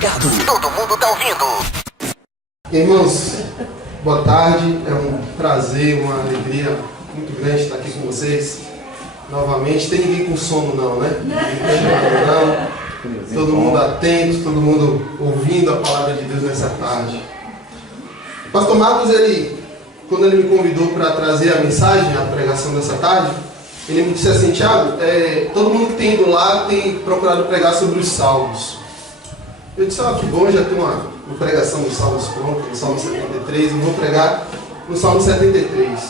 ligado, todo mundo tá ouvindo. Irmãos, boa tarde, é um prazer, uma alegria muito grande estar aqui com vocês novamente. Tem ninguém com sono não, né? Não. Todo mundo atento, todo mundo ouvindo a palavra de Deus nessa tarde. O pastor Marcos, quando ele me convidou para trazer a mensagem, a pregação dessa tarde, ele me disse assim: Thiago, todo mundo que tem ido lá tem procurado pregar sobre os salmos. Eu disse: que bom, já tem uma pregação dos salmos pronta, no Salmo 73, eu vou pregar no Salmo 73.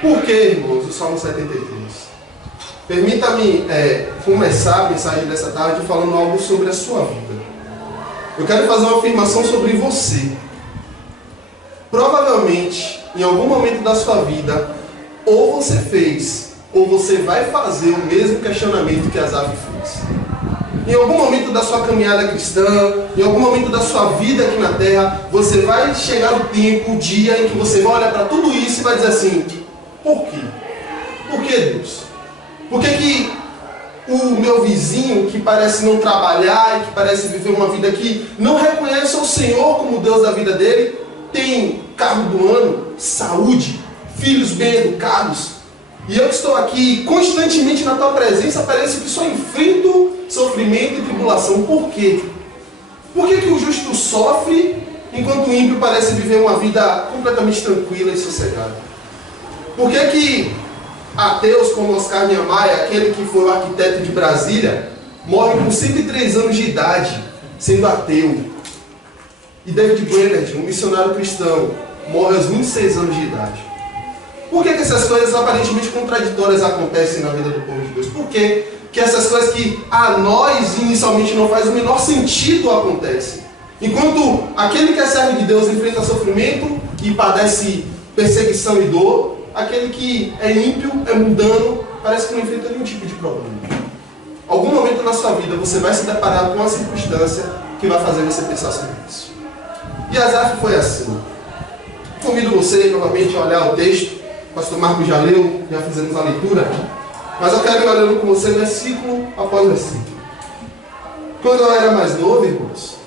Por que, irmãos, o Salmo 73? Permita-me começar a mensagem dessa tarde falando algo sobre a sua vida. Eu quero fazer uma afirmação sobre você. Provavelmente, em algum momento da sua vida, ou você fez, ou você vai fazer o mesmo questionamento que Asaf fez. Em algum momento da sua caminhada cristã, em algum momento da sua vida aqui na terra, você vai chegar o tempo, o dia em que você vai olhar para tudo isso e vai dizer assim: por quê? Por que, Deus? Por que o meu vizinho, que parece não trabalhar e que parece viver uma vida que não reconhece o Senhor como Deus da vida dele, tem carro do ano, saúde, filhos bem educados, e eu que estou aqui constantemente na tua presença, parece que só enfrento sofrimento e tribulação? Por quê? Por que o justo sofre enquanto o ímpio parece viver uma vida completamente tranquila e sossegada? Por que ateus como Oscar Niemeyer, aquele que foi o arquiteto de Brasília, morre com 103 anos de idade sendo ateu? E David Brainerd, um missionário cristão, morre aos 26 anos de idade. Por que essas coisas aparentemente contraditórias acontecem na vida do povo de Deus? Por que essas coisas que a nós inicialmente não faz o menor sentido acontecem? Enquanto aquele que é servo de Deus enfrenta sofrimento e padece perseguição e dor, aquele que é ímpio, é mundano, parece que não enfrenta nenhum tipo de problema. Algum momento na sua vida você vai se deparar com uma circunstância que vai fazer você pensar sobre isso. E Asaf foi assim. Convido você novamente a olhar o texto. O pastor Marcos já leu, já fizemos a leitura. Mas eu quero ir olhando com você versículo após versículo. Quando eu era mais novo, irmãos,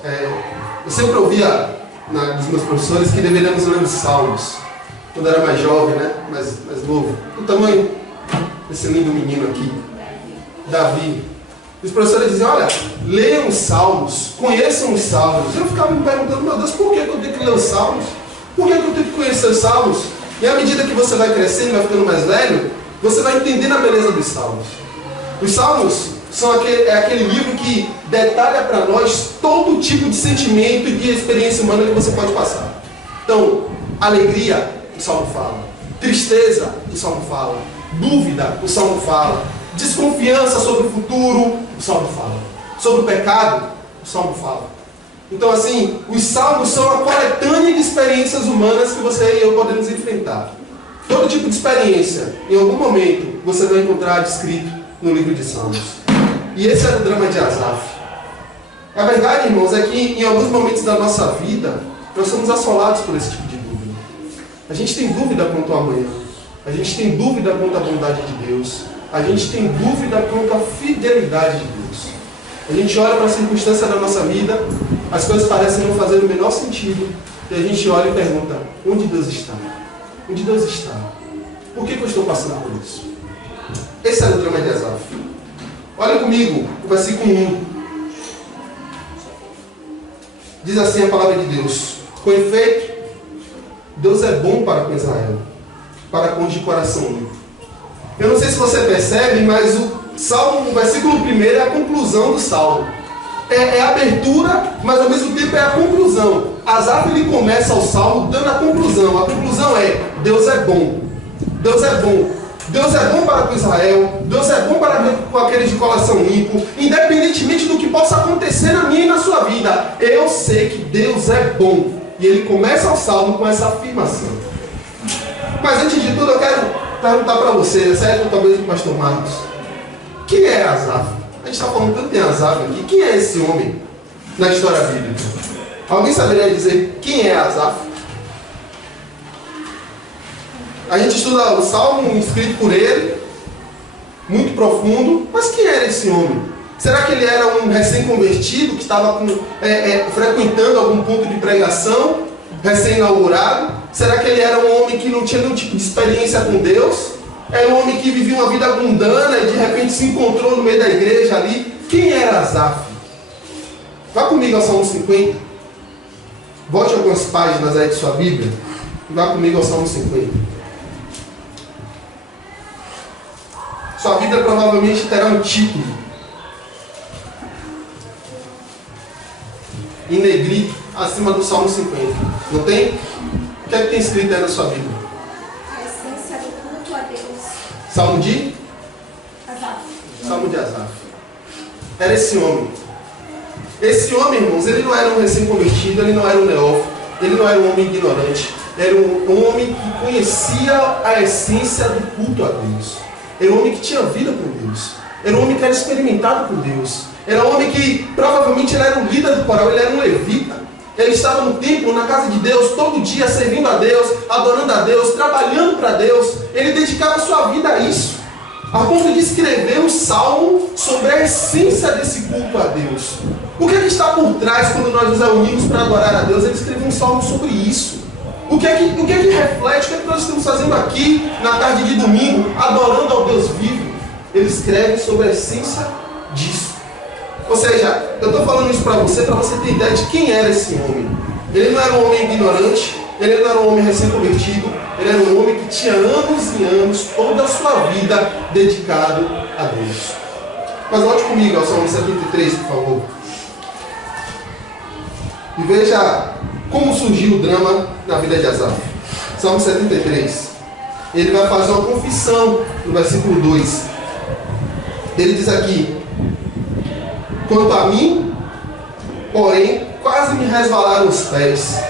eu sempre ouvia dos meus professores que deveríamos ler os salmos. Quando eu era mais jovem, né? mais novo. O tamanho desse lindo menino aqui, Davi. Os professores diziam: olha, leiam os salmos, conheçam os salmos. Eu ficava me perguntando: meu Deus, por que eu tenho que ler os salmos? Por que eu tenho que conhecer os salmos? E à medida que você vai crescendo, vai ficando mais velho, você vai entendendo a beleza dos salmos. Os salmos são aquele livro que detalha para nós todo tipo de sentimento e de experiência humana que você pode passar. Então, alegria, o salmo fala. Tristeza, o salmo fala. Dúvida, o salmo fala. Desconfiança sobre o futuro, o salmo fala. Sobre o pecado, o salmo fala. Então, assim, os salmos são a coletânea de experiências humanas que você e eu podemos enfrentar. Todo tipo de experiência, em algum momento, você vai encontrar descrito no livro de Salmos. E esse era o drama de Asaf. A verdade, irmãos, é que em alguns momentos da nossa vida, nós somos assolados por esse tipo de dúvida. A gente tem dúvida quanto ao amanhã. A gente tem dúvida quanto à bondade de Deus. A gente tem dúvida quanto à fidelidade de Deus. A gente olha para a circunstância da nossa vida, as coisas parecem não fazer o menor sentido, e a gente olha e pergunta: onde Deus está? Onde Deus está? Por que eu estou passando por isso? Esse era o drama de Asaf. Olha comigo o versículo 1. Diz assim a palavra de Deus: com efeito, Deus é bom para com Israel, para com os de coração limpo. Eu não sei se você percebe, mas o versículo 1 é a conclusão do salmo. É a abertura, mas ao mesmo tempo é a conclusão. Asaf, ele começa o salmo dando a conclusão. A conclusão é: Deus é bom. Deus é bom. Deus é bom para com Israel. Deus é bom para com aqueles de coração limpo. Independentemente do que possa acontecer na minha e na sua vida, eu sei que Deus é bom. E ele começa o salmo com essa afirmação. Mas antes de tudo, eu quero perguntar para você, certo? Talvez o pastor Marcos: quem é Asaf? A gente está falando tanto em Asaf aqui. Quem é esse homem na história bíblica? Alguém saberia dizer quem é Asaf? A gente estuda o salmo escrito por ele, muito profundo, mas quem era esse homem? Será que ele era um recém-convertido que estava frequentando algum ponto de pregação, recém-inaugurado? Será que ele era um homem que não tinha nenhum tipo de experiência com Deus? Era um homem que vivia uma vida mundana e de repente se encontrou no meio da igreja ali? Quem era Asaf? Vá comigo ao Salmo 50. Volte algumas páginas aí de sua Bíblia e vá comigo ao Salmo 50. Sua Bíblia provavelmente terá um título em negrito acima do Salmo 50. Não tem? O que é que tem escrito aí na sua Bíblia? A essência do culto a Deus. Salmo de? Asaf. Salmo de Asaf. Era esse homem. Esse homem, irmãos, ele não era um recém-convertido, ele não era um neófito, ele não era um homem ignorante. Era um homem que conhecia a essência do culto a Deus. Era um homem que tinha vida com Deus. Era um homem que era experimentado com Deus. Era um homem que provavelmente ele era um líder do coral, ele era um levita. Ele estava no templo, na casa de Deus, todo dia servindo a Deus, adorando a Deus, trabalhando para Deus. Ele dedicava sua vida a isso, a ponto de escrever um salmo sobre a essência desse culto a Deus. O que é que está por trás quando nós nos reunimos para adorar a Deus? Ele escreveu um salmo sobre isso. O que é que reflete, o que é que nós estamos fazendo aqui na tarde de domingo, adorando ao Deus vivo? Ele escreve sobre a essência disso. Ou seja, eu estou falando isso para você ter ideia de quem era esse homem. Ele não era um homem ignorante, ele não era um homem recém-convertido, ele era um homem que tinha anos e anos, toda a sua vida dedicado a Deus. Mas volte comigo ao Salmo 73, por favor. E veja como surgiu o drama na vida de Asaf. Salmo 73. Ele vai fazer uma confissão no versículo 2. Ele diz aqui: quanto a mim, porém, quase me resvalaram os pés.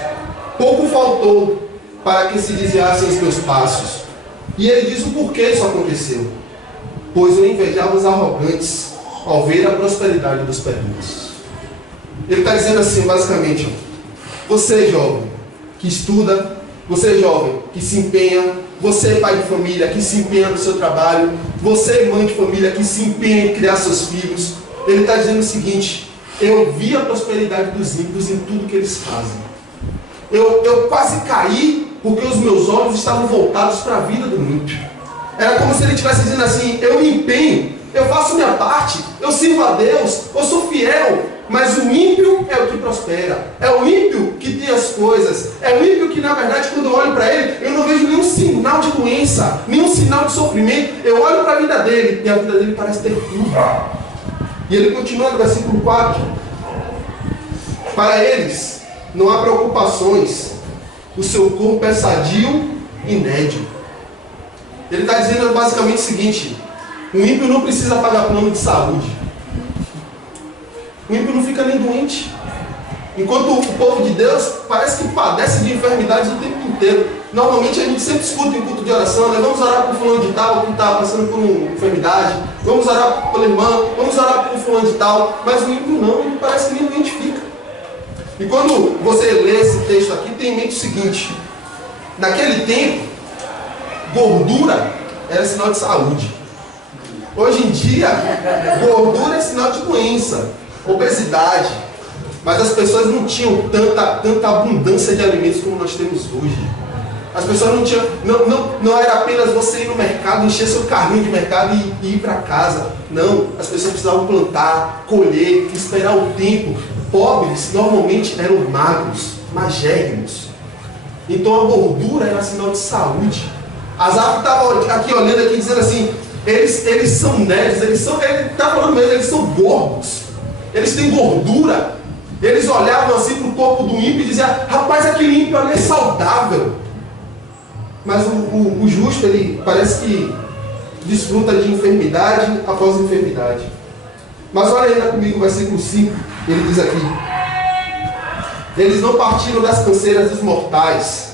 Pouco faltou para que se desviassem os meus passos. E ele diz o porquê isso aconteceu. Pois eu invejava os arrogantes ao ver a prosperidade dos perversos. Ele está dizendo assim, basicamente: você jovem que estuda, você jovem que se empenha, você pai de família que se empenha no seu trabalho, você mãe de família que se empenha em criar seus filhos. Ele está dizendo o seguinte: eu vi a prosperidade dos ímpios em tudo que eles fazem. Eu quase caí porque os meus olhos estavam voltados para a vida do ímpio. Era como se ele estivesse dizendo assim: eu me empenho, eu faço minha parte, eu sirvo a Deus, eu sou fiel, mas o ímpio é o que prospera. É o ímpio que tem as coisas. É o ímpio que, na verdade, quando eu olho para ele, eu não vejo nenhum sinal de doença, nenhum sinal de sofrimento. Eu olho para a vida dele e a vida dele parece ter tudo. E ele continua no versículo 4. Para eles não há preocupações, o seu corpo é sadio e nédio. Ele está dizendo basicamente o seguinte: o ímpio não precisa pagar plano de saúde. O ímpio não fica nem doente. Enquanto o povo de Deus parece que padece de enfermidades o tempo inteiro. Normalmente a gente sempre escuta em culto de oração, né? Vamos orar por fulano de tal que está passando por uma enfermidade. Vamos orar pela irmã, vamos orar por fulano de tal. Mas o ímpio não, ele parece que nem doente fica. E quando você lê esse texto aqui, tem em mente o seguinte: naquele tempo, gordura era sinal de saúde. Hoje em dia, gordura é sinal de doença, obesidade. Mas as pessoas não tinham tanta abundância de alimentos como nós temos hoje. As pessoas não tinham, não era apenas você ir no mercado, encher seu carrinho de mercado e ir para casa. Não, as pessoas precisavam plantar, colher, esperar o tempo. Pobres normalmente eram magros, magérrimos. Então a gordura era sinal de saúde. Asaf estava aqui olhando aqui dizendo assim: eles são nédios, ele está falando mesmo, eles são gordos, eles têm gordura. Eles olhavam assim para o corpo do ímpio e diziam: rapaz, aquele ímpio ali é saudável. Mas o justo, ele parece que desfruta de enfermidade após enfermidade. Mas olha ainda comigo o versículo 5, ele diz aqui: eles não partiram das canseiras dos mortais,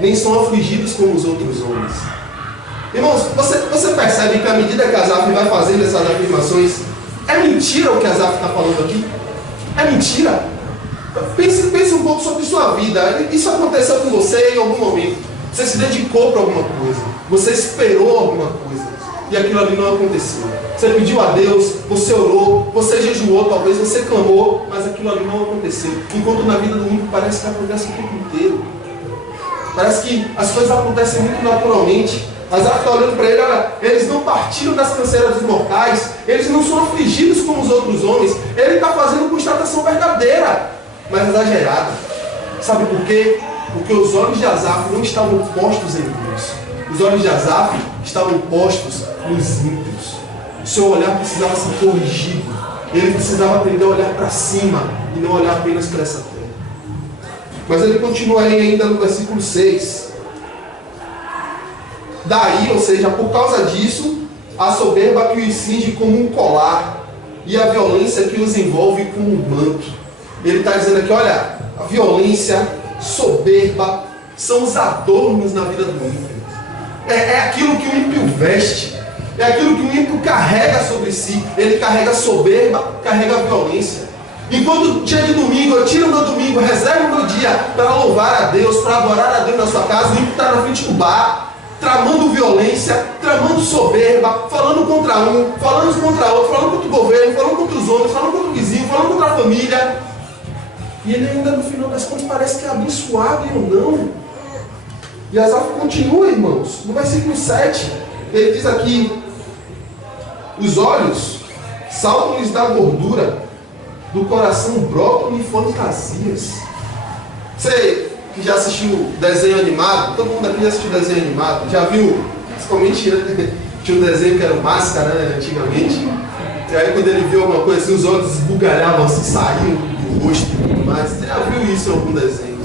nem são afligidos como os outros homens. Irmãos, você percebe que à medida que Asaf vai fazendo essas afirmações, é mentira o que Asaf está falando aqui? É mentira? Pense um pouco sobre sua vida. Isso aconteceu com você em algum momento. Você se dedicou para alguma coisa, você esperou alguma coisa, e aquilo ali não aconteceu. Você pediu a Deus, você orou, você jejuou, talvez você clamou, mas aquilo ali não aconteceu. Enquanto na vida do ímpio parece que acontece o tempo inteiro. Parece que as coisas acontecem muito naturalmente. Asaf está olhando para ele, olha, eles não partiram das canseiras dos mortais, eles não são afligidos como os outros homens. Ele está fazendo constatação verdadeira, mas exagerada. Sabe por quê? Porque os olhos de Asaf não estavam postos em Deus. Os olhos de Asaf estavam postos nos ímpios. O seu olhar precisava ser corrigido. Ele precisava aprender a olhar para cima e não olhar apenas para essa terra. Mas ele continua aí ainda no versículo 6. Daí, ou seja, por causa disso, a soberba que os cinge como um colar e a violência que os envolve como um manto. Ele está dizendo aqui, olha, a violência, soberba, são os adornos na vida do ímpio. É aquilo que o ímpio veste, é aquilo que o ímpio carrega sobre si. Ele carrega soberba, carrega violência. Enquanto dia de domingo, eu tiro o meu domingo, reservo o meu dia para louvar a Deus, para adorar a Deus na sua casa, o ímpio está na frente do bar, tramando violência, tramando soberba, falando contra um, falando contra outro, falando contra o governo, falando contra os outros, falando contra o vizinho, falando contra a família. E ele ainda no final das contas parece que é abençoado ou não. E Asaf continua, irmãos, no versículo 7, ele diz aqui, os olhos saltam-lhes da gordura, do coração brotam-lhe fantasias. Você que já assistiu desenho animado, todo mundo aqui já assistiu desenho animado, já viu, principalmente, né? Tinha um desenho que era o Máscara, né, antigamente, e aí quando ele viu alguma coisa assim, os olhos esbugalhavam assim, saíam do rosto e tudo mais. Você já viu isso em algum desenho?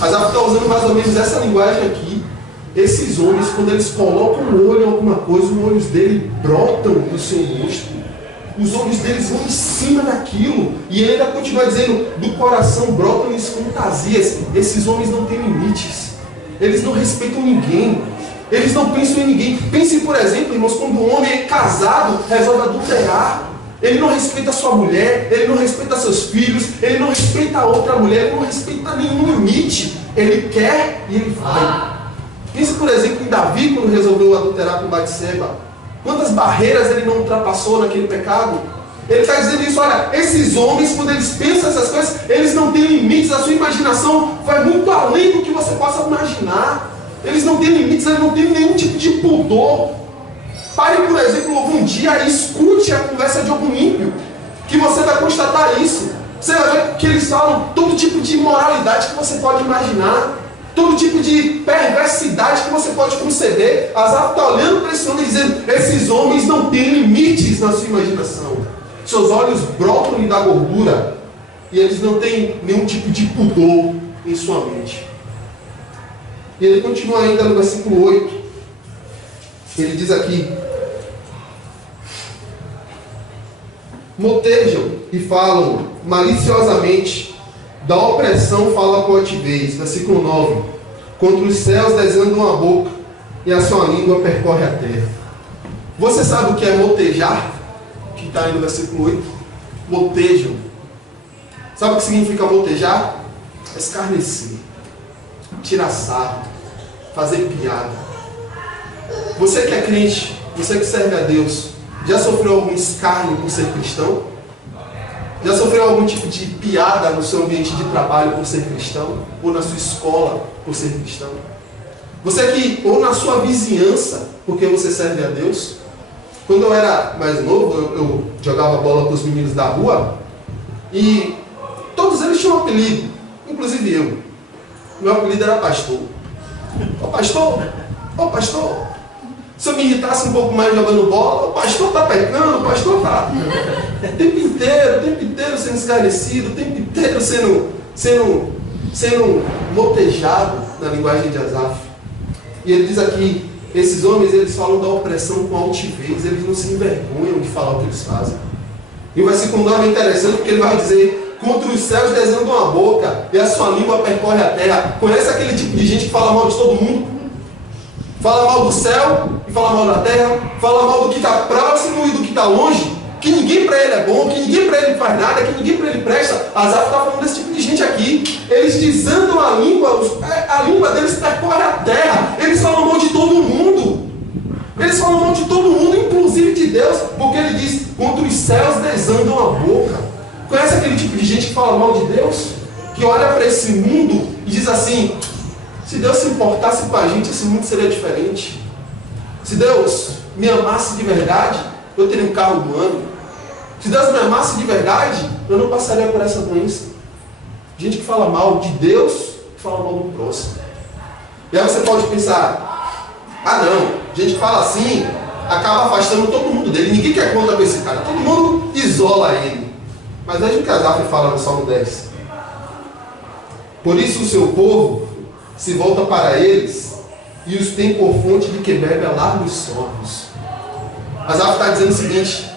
Asaf está usando mais ou menos essa linguagem aqui. Esses homens, quando eles colocam o olho em alguma coisa, os olhos dele brotam do seu rosto. Os olhos deles vão em cima daquilo. E ele ainda continua dizendo, do coração brotam-lhes fantasias. Esses homens não têm limites. Eles não respeitam ninguém. Eles não pensam em ninguém. Pense, por exemplo, irmãos, quando um homem é casado, resolve adulterar. Ele não respeita a sua mulher, ele não respeita seus filhos, ele não respeita a outra mulher, ele não respeita nenhum limite. Ele quer e ele vai. Pense, por exemplo, em Davi, quando resolveu adulterar com Batseba. Quantas barreiras ele não ultrapassou naquele pecado? Ele está dizendo isso, olha, esses homens, quando eles pensam essas coisas, eles não têm limites, a sua imaginação vai muito além do que você possa imaginar. Eles não têm limites, eles não têm nenhum tipo de pudor. Pare, por exemplo, algum dia e escute a conversa de algum ímpio, que você vai constatar isso. Você vai ver que eles falam todo tipo de imoralidade que você pode imaginar, todo tipo de perversidade que você pode conceber. Asaf está olhando para esse homem e dizendo, esses homens não têm limites na sua imaginação. Seus olhos brotam-lhe da gordura e eles não têm nenhum tipo de pudor em sua mente. E ele continua ainda no versículo 8. Ele diz aqui, motejam e falam maliciosamente, da opressão fala com altivez. Versículo 9. Contra os céus desenham a boca e a sua língua percorre a terra. Você sabe o que é motejar? Que está aí no versículo 8. Motejam. Sabe o que significa motejar? Escarnecer, tirar sarro, fazer piada. Você que é crente, você que serve a Deus, já sofreu algum escárnio por ser cristão? Já sofreu algum tipo de piada no seu ambiente de trabalho por ser cristão? Ou na sua escola por ser cristão? Você que, ou na sua vizinhança, porque você serve a Deus? Quando eu era mais novo, eu jogava bola com os meninos da rua e todos eles tinham um apelido, inclusive eu. Meu apelido era Pastor. Ô pastor, ô pastor. Se eu me irritasse um pouco mais jogando bola, o pastor está pecando, o pastor está o tempo inteiro sendo esclarecido, o tempo inteiro sendo motejado na linguagem de Asaf. E ele diz aqui, esses homens, eles falam da opressão com altivez, eles não se envergonham de falar o que eles fazem. E o versículo 9 é interessante porque ele vai dizer, contra os céus desenham a boca e a sua língua percorre a terra. Conhece aquele tipo de gente que fala mal de todo mundo? Fala mal do céu e fala mal da terra, fala mal do que está próximo e do que está longe, que ninguém para ele é bom, que ninguém para ele faz nada, que ninguém para ele presta. Asaf está falando desse tipo de gente aqui. Eles desandam a língua deles percorre a terra. Eles falam mal de todo mundo. Eles falam mal de todo mundo, inclusive de Deus, porque ele diz, contra os céus desandam a boca. Conhece aquele tipo de gente que fala mal de Deus? Que olha para esse mundo e diz assim, se Deus se importasse com a gente, esse mundo seria diferente. Se Deus me amasse de verdade, eu teria um carro do ano. Se Deus me amasse de verdade, eu não passaria por essa doença. Gente que fala mal de Deus, que fala mal do próximo. E aí você pode pensar, ah não, gente que fala assim, acaba afastando todo mundo dele. Ninguém quer conta com esse cara, todo mundo isola ele. Mas veja o que Asaf fala no Salmo 10. Por isso o seu povo se volta para eles e os tem por fonte de que bebe a largos sorvos. Asaf está dizendo o seguinte,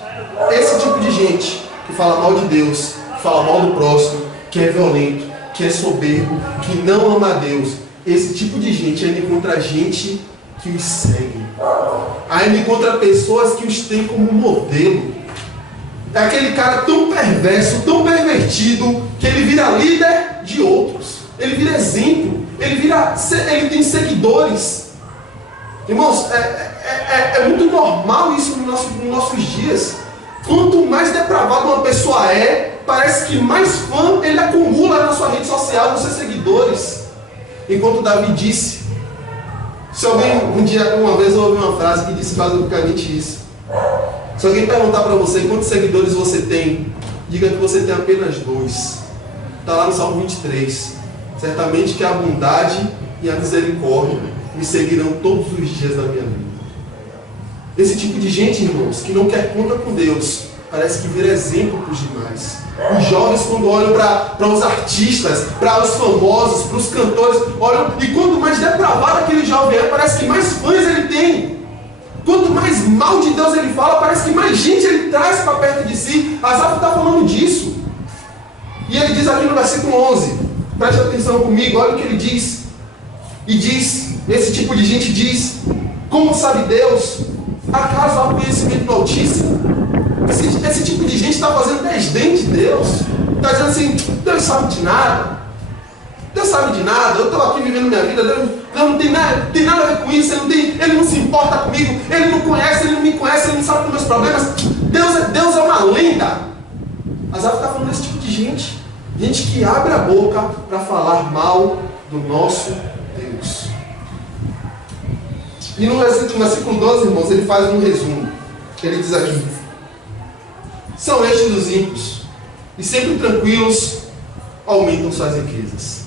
esse tipo de gente que fala mal de Deus, que fala mal do próximo, que é violento, que é soberbo, que não ama a Deus, esse tipo de gente ainda encontra gente que os segue. Ainda encontra pessoas que os têm como modelo. É aquele cara tão perverso, tão pervertido, que ele vira líder de outros. Ele vira exemplo. Ele tem seguidores. Irmãos, é muito normal isso nos nossos dias. Quanto mais depravado uma pessoa é, parece que mais fã ele acumula na sua rede social, nos seus seguidores. Enquanto Davi disse, se alguém, uma vez eu ouvi uma frase que disse basicamente isso. Se alguém perguntar para você quantos seguidores você tem, diga que você tem apenas 2. Está lá no Salmo 23. Certamente que a bondade e a misericórdia me seguirão todos os dias da minha vida. Esse tipo de gente, irmãos, que não quer conta com Deus, parece que vira exemplo para os demais. Os jovens, quando olham para os artistas, para os famosos, para os cantores, olham, e quanto mais depravado aquele jovem é, parece que mais fãs ele tem. Quanto mais mal de Deus ele fala, parece que mais gente ele traz para perto de si. Asaf está falando disso. E ele diz aqui no versículo 11, preste atenção comigo, olha o que ele diz. E diz, esse tipo de gente diz, como sabe Deus? Acaso há conhecimento do Altíssimo? Esse tipo de gente está fazendo desdém de Deus. Está dizendo assim, Deus sabe de nada. Deus sabe de nada. Eu estou aqui vivendo minha vida. Deus não tem nada a ver com isso. Ele não se importa comigo. Ele não conhece, ele não me conhece, ele não sabe dos meus problemas. Deus é uma lenda. Asaf está falando desse tipo de gente. Gente que abre a boca para falar mal do nosso Deus. E no versículo 12, irmãos, ele faz um resumo. Ele diz aqui, são estes os ímpios, e sempre tranquilos aumentam suas riquezas.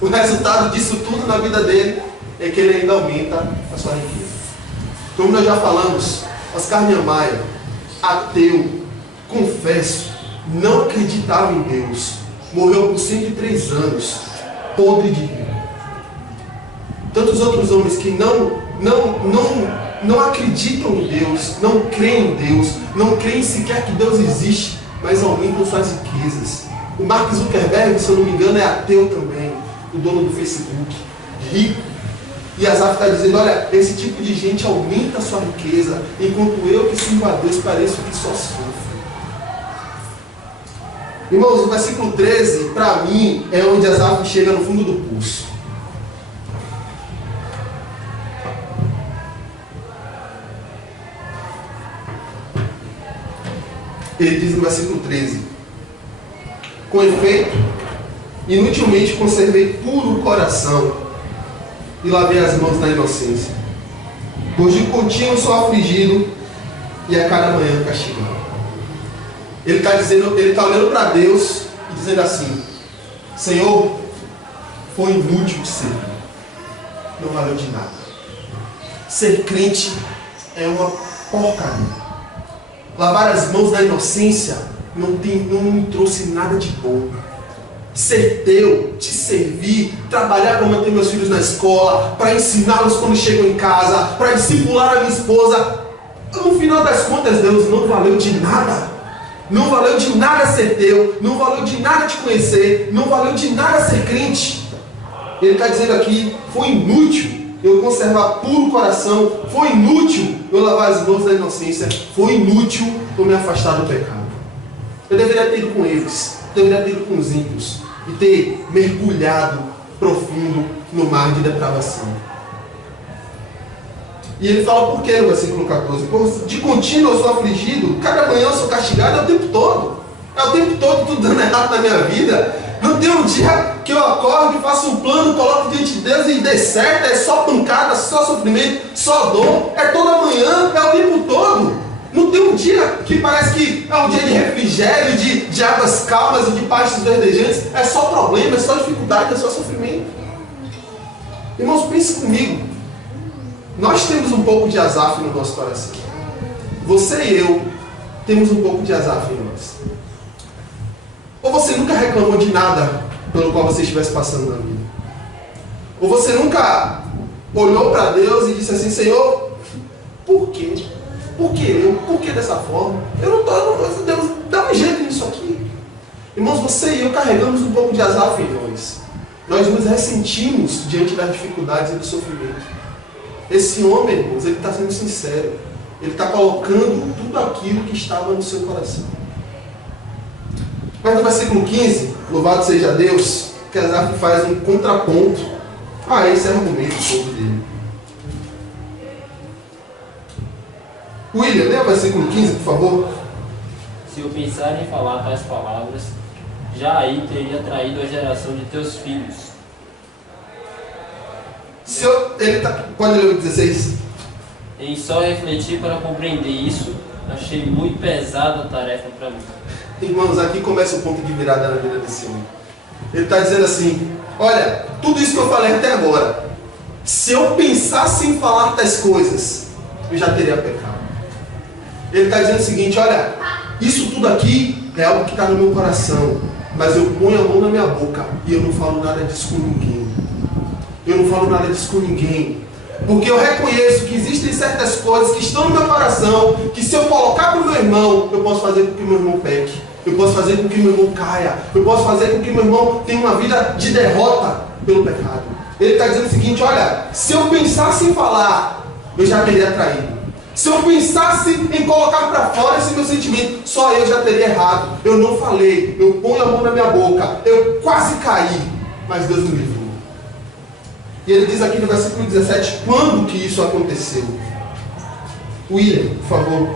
O resultado disso tudo na vida dele é que ele ainda aumenta a sua riqueza. Como nós já falamos, Oscar Niemeyer, ateu, confesso, não acreditava em Deus, morreu com 103 anos, podre de rico. Tantos outros homens que não acreditam em Deus, não creem em Deus, não creem sequer que Deus existe, mas aumentam suas riquezas. O Mark Zuckerberg, se eu não me engano, é ateu também, o dono do Facebook, rico. E Asaf está dizendo, olha, esse tipo de gente aumenta a sua riqueza, enquanto eu que sirvo a Deus pareço que só sofro. Irmãos, o versículo 13, para mim, é onde Asaf chega no fundo do poço. Ele diz no versículo 13, com efeito, inutilmente conservei puro o coração e lavei as mãos na inocência, pois de contínuo sou afligido e a cada manhã castigado. Ele está olhando para Deus e dizendo assim, Senhor, foi inútil servir, não valeu de nada. Ser crente é uma porcaria. Lavar as mãos na inocência não me trouxe nada de bom. Ser teu, te servir, trabalhar para manter meus filhos na escola, para ensiná-los quando chegam em casa, para discipular a minha esposa. No final das contas, Deus, não valeu de nada. Não valeu de nada ser teu, não valeu de nada te conhecer, não valeu de nada ser crente. Ele está dizendo aqui, foi inútil eu conservar puro coração, foi inútil eu lavar as mãos da inocência, foi inútil eu me afastar do pecado. Eu deveria ter ido com eles, deveria ter ido com os ímpios e ter mergulhado profundo no mar de depravação. E ele fala por quê no versículo 14? De contínuo eu sou afligido, cada manhã eu sou castigado, é o tempo todo. É o tempo todo tudo dando errado na minha vida. Não tem um dia que eu acordo e faço um plano, coloco diante de Deus e dê certo, é só pancada, só sofrimento, só dor, é toda manhã, é o tempo todo. Não tem um dia que parece que é um dia de refrigério, de águas calmas e de pastos verdejantes, é só problema, é só dificuldade, é só sofrimento. Irmãos, pense comigo, nós temos um pouco de Asaf no nosso coração. Você e eu temos um pouco de Asaf em nós. Ou você nunca reclamou de nada pelo qual você estivesse passando na vida. Ou você nunca olhou para Deus e disse assim, Senhor, por quê? Por que eu? Por que dessa forma? Eu não estou, Deus, dá um jeito nisso aqui. Irmãos, você e eu carregamos um pouco de Asaf em nós. Nós nos ressentimos diante das dificuldades e do sofrimento. Esse homem, irmãos, ele está sendo sincero. Ele está colocando tudo aquilo que estava no seu coração. Mas no versículo 15, louvado seja Deus, que Asaf faz um contraponto a esse argumento todo dele. William, lê o versículo 15, por favor. Se eu pensar em falar tais palavras, já aí teria traído a geração de teus filhos. Pode ler o 16? Em só refletir para compreender isso, achei muito pesada a tarefa para mim. Irmãos, aqui começa o ponto de virada na vida desse homem. Ele está dizendo assim, olha, tudo isso que eu falei até agora, se eu pensasse em falar tais coisas, eu já teria pecado. Ele está dizendo o seguinte, olha, isso tudo aqui é algo que está no meu coração, mas eu ponho a mão na minha boca e eu não falo nada disso com ninguém. Eu não falo nada disso com ninguém. Porque eu reconheço que existem certas coisas que estão no meu coração, que se eu colocar para o meu irmão, eu posso fazer com que meu irmão peque. Eu posso fazer com que meu irmão caia. Eu posso fazer com que meu irmão tenha uma vida de derrota pelo pecado. Ele está dizendo o seguinte, olha, se eu pensasse em falar, eu já teria traído. Se eu pensasse em colocar para fora esse meu sentimento, só eu já teria errado. Eu não falei, eu ponho a mão na minha boca, eu quase caí, mas Deus me livrou. E ele diz aqui no versículo 17, quando que isso aconteceu? William, por favor.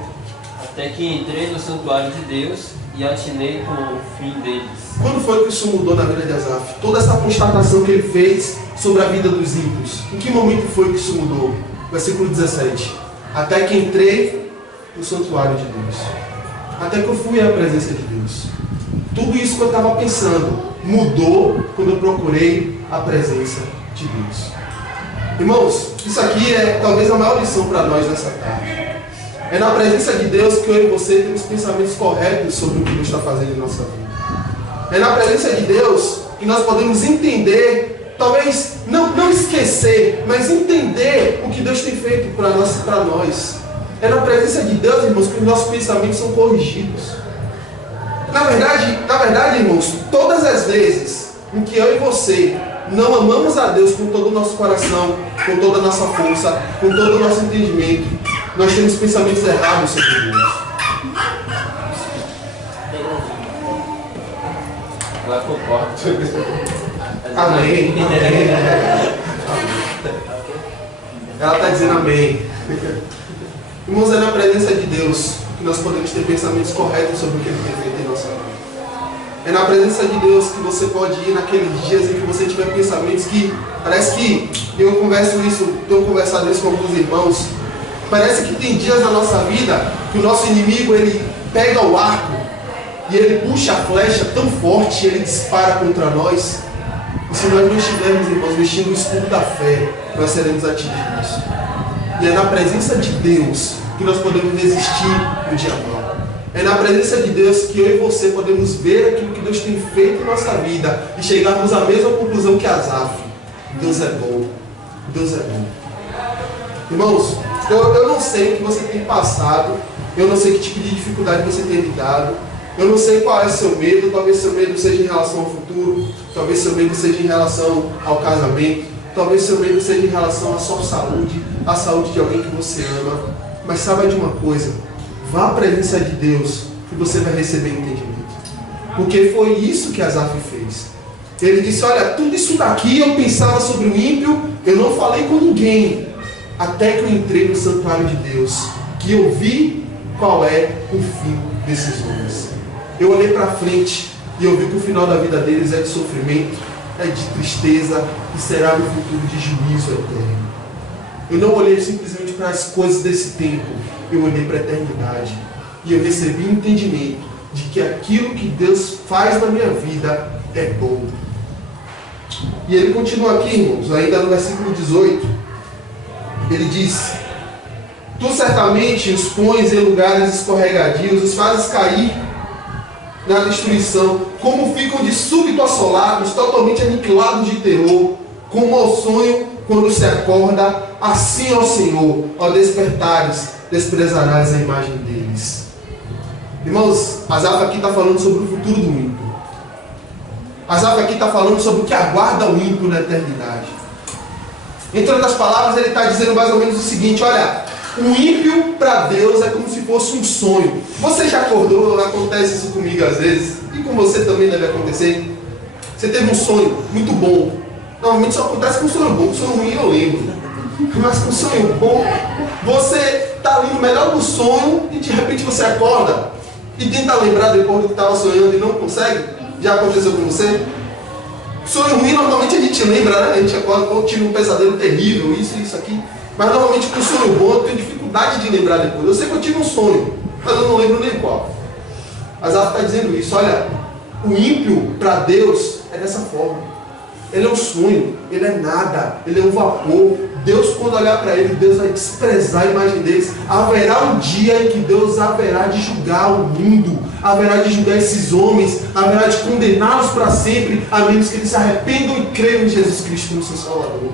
Até que entrei no santuário de Deus e atinei com o fim deles. Quando foi que isso mudou na vida de Asaf? Toda essa constatação que ele fez sobre a vida dos ímpios. Em que momento foi que isso mudou? Versículo 17. Até que entrei no santuário de Deus. Até que eu fui à presença de Deus. Tudo isso que eu estava pensando mudou quando eu procurei a presença de Deus. Irmãos, isso aqui é talvez a maior lição para nós nessa tarde. É na presença de Deus que eu e você temos pensamentos corretos sobre o que Deus está fazendo em nossa vida. É na presença de Deus que nós podemos entender, talvez não esquecer, mas entender o que Deus tem feito para nós. É na presença de Deus, irmãos, que os nossos pensamentos são corrigidos. Na verdade, irmãos, todas as vezes em que eu e você não amamos a Deus com todo o nosso coração, com toda a nossa força, com todo o nosso entendimento, nós temos pensamentos errados sobre Deus. Ela concorda. Amém. Ela está dizendo amém. Irmãos, é na presença de Deus que nós podemos ter pensamentos corretos sobre o que Ele tem feito em nossa vida. É na presença de Deus que você pode ir naqueles dias em que você tiver pensamentos que parece que tenho conversado isso com alguns irmãos. Parece que tem dias na nossa vida que o nosso inimigo ele pega o arco e ele puxa a flecha tão forte e ele dispara contra nós. E se nós não estivermos, irmãos, vestindo o escudo da fé, nós seremos atingidos. E é na presença de Deus que nós podemos resistir no dia mau. É na presença de Deus que eu e você podemos ver aquilo que Deus tem feito em nossa vida e chegarmos à mesma conclusão que Asaf. Deus é bom. Deus é bom. Irmãos, eu não sei o que você tem passado, eu não sei que tipo de dificuldade você tem lidado, eu não sei qual é o seu medo, talvez seu medo seja em relação ao futuro, talvez seu medo seja em relação ao casamento, talvez seu medo seja em relação à sua saúde, à saúde de alguém que você ama. Mas saiba de uma coisa, vá à presença de Deus e você vai receber entendimento. Porque foi isso que Asaf fez. Ele disse, olha, tudo isso daqui eu pensava sobre o ímpio, eu não falei com ninguém. até que eu entrei no santuário de Deus, que eu vi qual é o fim desses homens. Eu olhei para frente e eu vi que o final da vida deles é de sofrimento, é de tristeza e será no futuro de juízo eterno. Eu não olhei simplesmente para as coisas desse tempo, eu olhei para a eternidade. E eu recebi o entendimento de que aquilo que Deus faz na minha vida é bom. E ele continua aqui, irmãos, ainda no versículo 18. Ele diz: tu certamente os pões em lugares escorregadios, os fazes cair na destruição, como ficam de súbito assolados, totalmente aniquilados de terror, como ao sonho quando se acorda, assim ao Senhor, ao despertares, desprezarás a imagem deles. Irmãos, Asaf aqui está falando sobre o futuro do ímpio. Asaf aqui está falando sobre o que aguarda o ímpio na eternidade. Entre outras palavras, ele está dizendo mais ou menos o seguinte: olha, o ímpio para Deus é como se fosse um sonho. Você já acordou? Acontece isso comigo às vezes, e com você também deve acontecer. Você teve um sonho muito bom. Normalmente só acontece com um sonho bom, com um sonho ruim eu lembro. Mas com um sonho bom, você está ali no melhor do sonho e de repente você acorda e tenta lembrar depois do que estava sonhando e não consegue. Já aconteceu com você? Sonho ruim normalmente a gente lembra, né? A gente acorda, eu tive um pesadelo terrível, isso aqui. Mas normalmente com sonho bom eu tenho dificuldade de lembrar depois. Eu sei que eu tive um sonho, mas eu não lembro nem qual. Asaf está dizendo isso: olha, o ímpio para Deus é dessa forma. Ele é um sonho, ele é nada, ele é um vapor. Deus, quando olhar para ele, Deus vai desprezar a imagem deles. Haverá um dia em que Deus haverá de julgar o mundo, haverá de julgar esses homens, haverá de condená-los para sempre, a menos que eles se arrependam e creiam em Jesus Cristo como seu Salvador.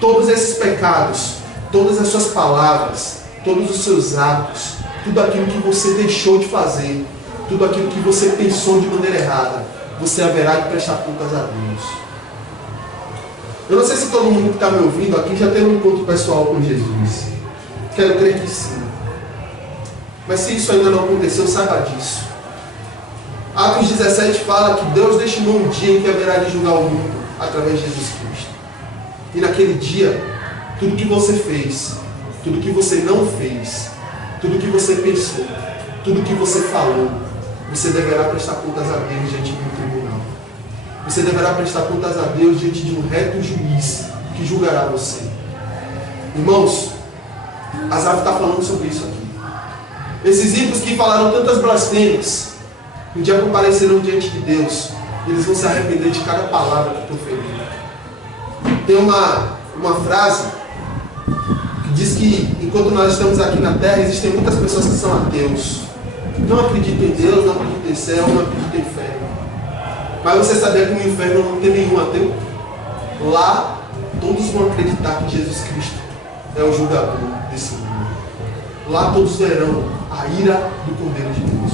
Todos esses pecados, todas as suas palavras, todos os seus atos, tudo aquilo que você deixou de fazer, tudo aquilo que você pensou de maneira errada, você haverá de prestar contas a Deus. Eu não sei se todo mundo que está me ouvindo aqui já teve um encontro pessoal com Jesus. Quero crer que sim. Mas se isso ainda não aconteceu, saiba disso. Atos 17 fala que Deus destinou um dia em que haverá de julgar o mundo através de Jesus Cristo. E naquele dia, tudo que você fez, tudo que você não fez, tudo que você pensou, tudo que você falou, você deverá prestar contas a Deus diante de um tribunal. Você deverá prestar contas a Deus diante de um reto juiz que julgará você. Irmãos, Asaf está falando sobre isso aqui. Esses ímpios que falaram tantas blasfêmias, um dia comparecerão diante de Deus, e eles vão se arrepender de cada palavra que proferiram. Tem uma frase que diz que enquanto nós estamos aqui na terra, existem muitas pessoas que são ateus. Não acreditam em Deus, não acreditam em céu, não acreditam em inferno. Mas você sabia que no inferno não tem nenhum ateu? Lá, todos vão acreditar que Jesus Cristo é o julgador desse mundo. Lá todos verão a ira do Cordeiro de Deus.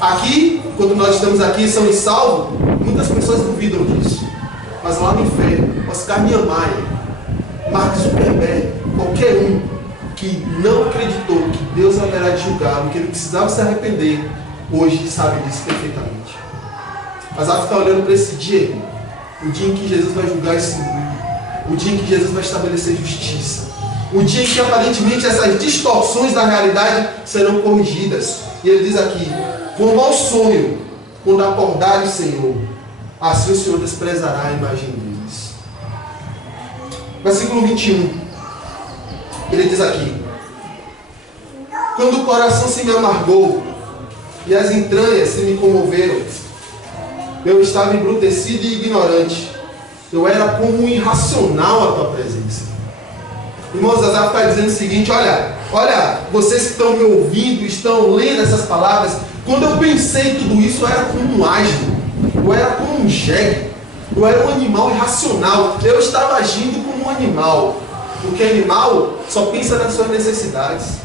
Aqui, quando nós estamos aqui, são salvos, muitas pessoas duvidam disso. Mas lá no inferno, Oscar Niemeyer, Mark Zuckerberg, qualquer um que não acreditou que Deus haverá de julgar, que ele precisava se arrepender, hoje sabe disso perfeitamente. Mas Asaf está olhando para esse dia, irmão, o dia em que Jesus vai julgar esse mundo, o dia em que Jesus vai estabelecer justiça, o dia em que aparentemente essas distorções da realidade serão corrigidas. E ele diz aqui: como ao sonho, quando acordar o Senhor, assim o Senhor desprezará a imagem deles. Versículo 21, ele diz aqui: quando o coração se me amargou e as entranhas se me comoveram, eu estava embrutecido e ignorante. Eu era como um irracional à tua presença. Irmãos, Asaf está dizendo o seguinte: olha, vocês que estão me ouvindo, estão lendo essas palavras, quando eu pensei tudo isso, eu era como um asno, eu era como um jegue, eu era um animal irracional, eu estava agindo como um animal, porque animal só pensa nas suas necessidades.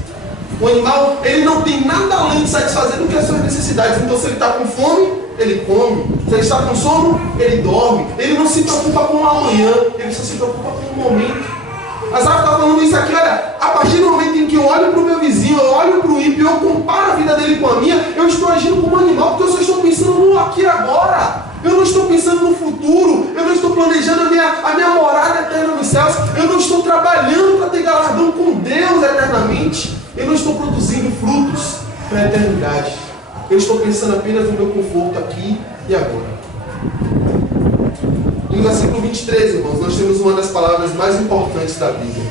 O animal, ele não tem nada além de satisfazer do que as suas necessidades. Então, se ele está com fome, ele come. Se ele está com sono, ele dorme. Ele não se preocupa com o amanhã, ele só se preocupa com o momento. Asaf está falando isso aqui: olha, a partir do momento em que eu olho para o meu vizinho, eu olho para o ímpio, eu comparo a vida dele com a minha, eu estou agindo como um animal, porque eu só estou pensando no aqui e agora. Eu não estou pensando no futuro, eu não estou planejando a minha morada eterna nos céus. Eu não estou trabalhando para ter galardão com Deus eternamente. Eu não estou produzindo frutos para a eternidade. Eu estou pensando apenas no meu conforto aqui e agora. E no versículo 23, irmãos, nós temos uma das palavras mais importantes da Bíblia.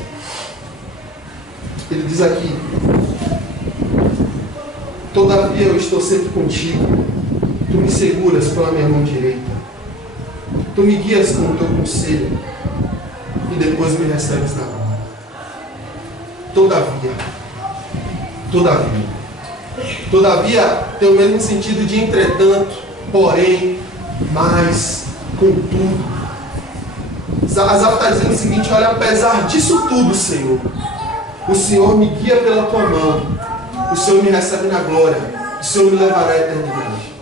Ele diz aqui: todavia eu estou sempre contigo, tu me seguras pela minha mão direita, tu me guias com o teu conselho e depois me recebes na mão. Todavia tem o mesmo sentido de entretanto, porém, mas, contudo. Asaf está dizendo o seguinte: olha, apesar disso tudo, Senhor, o Senhor me guia pela tua mão, o Senhor me recebe na glória, o Senhor me levará à eternidade.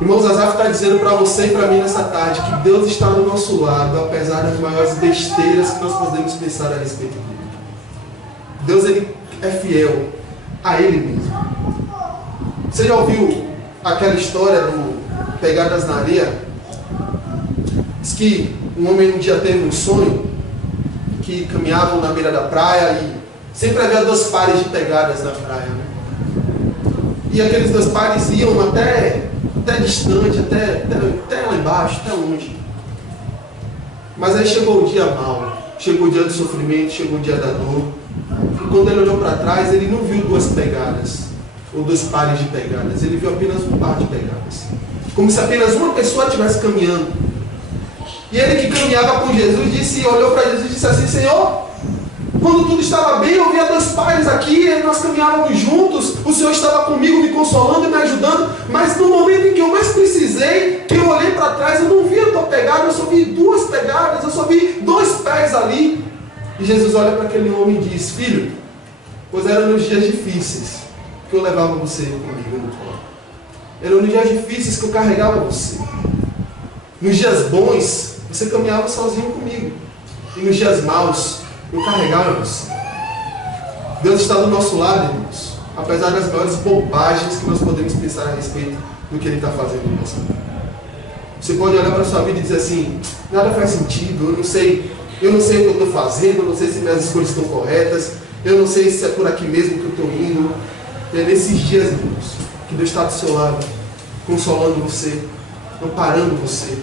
Irmãos, Asaf está dizendo para você e para mim nessa tarde que Deus está do nosso lado, apesar das maiores besteiras que nós podemos pensar a respeito dele. Deus, ele é fiel a Ele mesmo. Você já ouviu aquela história do Pegadas na Areia? Diz que um homem um dia teve um sonho que caminhavam na beira da praia e sempre havia 2 pares de pegadas na praia, né? E aqueles 2 pares iam até distante, até lá embaixo, até longe. Mas aí chegou o dia mau, chegou o dia do sofrimento, chegou o dia da dor. E quando ele olhou para trás, ele não viu 2 pegadas, ou 2 pares de pegadas, ele viu apenas um par de pegadas. Como se apenas uma pessoa estivesse caminhando. E ele que caminhava com Jesus olhou para Jesus e disse assim: Senhor, quando tudo estava bem, eu via 2 pares aqui, nós caminhávamos juntos, o Senhor estava comigo, me consolando e me ajudando, mas no momento em que eu mais precisei, que eu olhei para trás, eu não vi a tua pegada, eu só vi 2 pegadas, eu só vi 2 pés ali. E Jesus olha para aquele homem e diz: filho, pois eram nos dias difíceis que eu levava você comigo no colo. Eram nos dias difíceis que eu carregava você. Nos dias bons, você caminhava sozinho comigo. E nos dias maus, eu carregava você. Deus está do nosso lado, irmãos. Apesar das maiores bobagens que nós podemos pensar a respeito do que Ele está fazendo em nossa vida. Você pode olhar para a sua vida e dizer assim: nada faz sentido, eu não sei o que eu estou fazendo, eu não sei se minhas escolhas estão corretas, eu não sei se é por aqui mesmo que eu estou indo. E é nesses dias, irmãos, que Deus está do seu lado, consolando você, amparando você,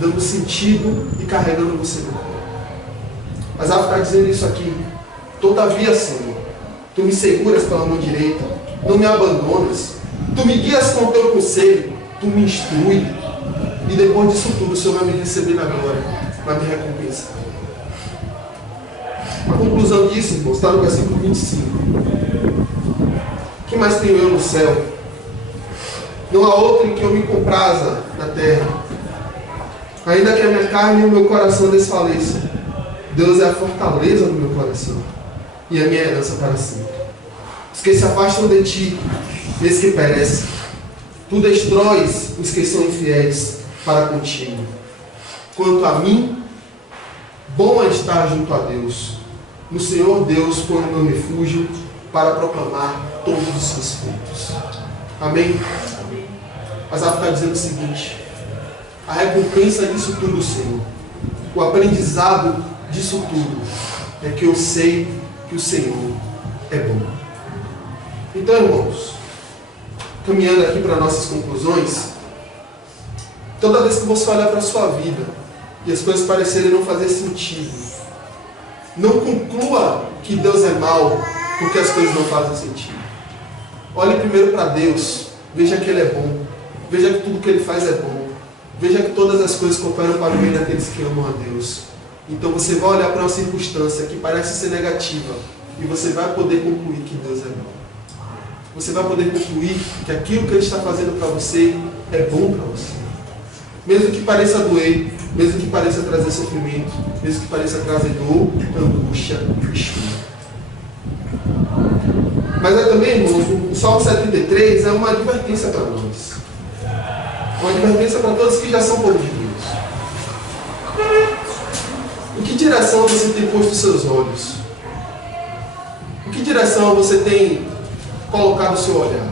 dando sentido e carregando você no colo. Mas ela está dizendo isso aqui: todavia, Senhor, tu me seguras pela mão direita, não me abandonas, tu me guias com o teu conselho, tu me instrui, e depois disso tudo o Senhor vai me receber na glória, vai me recompensar. A conclusão disso, irmãos, está no versículo 25. O que mais tenho eu no céu? Não há outro em que eu me compraza na terra. Ainda que a minha carne e o meu coração desfaleçam, Deus é a fortaleza do meu coração e a minha herança para sempre. Os que se afastam de ti, esses que perecem, tu destróis os que são infiéis para contigo. Quanto a mim, bom é estar junto a Deus. No Senhor Deus põe o meu refúgio para proclamar todos os seus feitos. Amém? Mas ela está dizendo o seguinte: a recompensa disso tudo, Senhor, o aprendizado disso tudo, é que eu sei que o Senhor é bom. Então, irmãos, caminhando aqui para nossas conclusões, toda vez que você olhar para a sua vida e as coisas parecerem não fazer sentido, não conclua que Deus é mau porque as coisas não fazem sentido. Olhe primeiro para Deus, veja que Ele é bom, veja que tudo que Ele faz é bom, veja que todas as coisas cooperam para o bem daqueles que amam a Deus. Então você vai olhar para uma circunstância que parece ser negativa e você vai poder concluir que Deus é bom. Você vai poder concluir que aquilo que Ele está fazendo para você é bom para você. Mesmo que pareça doer, mesmo que pareça trazer sofrimento, mesmo que pareça trazer dor, angústia e choro. Mas é também, irmãos, o Salmo 73 é uma advertência para nós. Uma advertência para todos que já são povo de Deus. Em que direção você tem posto os seus olhos? Em que direção você tem colocado o seu olhar?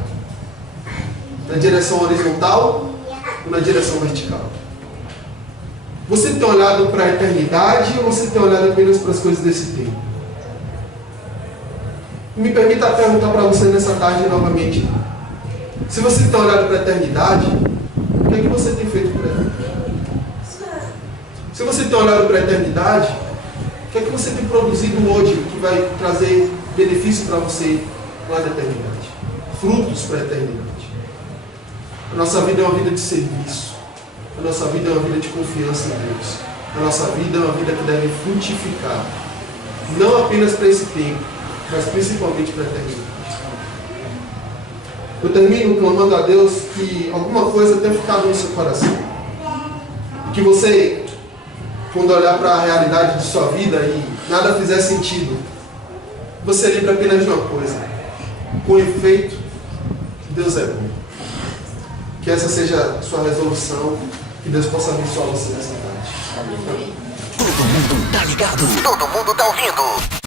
Na direção horizontal ou na direção vertical? Você tem olhado para a eternidade ou você tem olhado apenas para as coisas desse tempo? Me permita perguntar para você nessa tarde novamente. Se você tem olhado para a eternidade, o que é que você tem feito por ela? Se você tem olhado para a eternidade, o que é que você tem produzido hoje que vai trazer benefício para você lá na eternidade? Frutos para a eternidade. A nossa vida é uma vida de serviço. A nossa vida é uma vida de confiança em Deus. A nossa vida é uma vida que deve frutificar. Não apenas para esse tempo, mas principalmente para a eternidade. Eu termino clamando a Deus que alguma coisa tenha ficado no seu coração. Que você, quando olhar para a realidade de sua vida e nada fizer sentido, você lembre apenas de uma coisa. Com efeito, Deus é bom. Que essa seja a sua resolução. Que Deus possa abençoar você nessa tarde. Todo mundo tá ligado. Todo mundo tá ouvindo.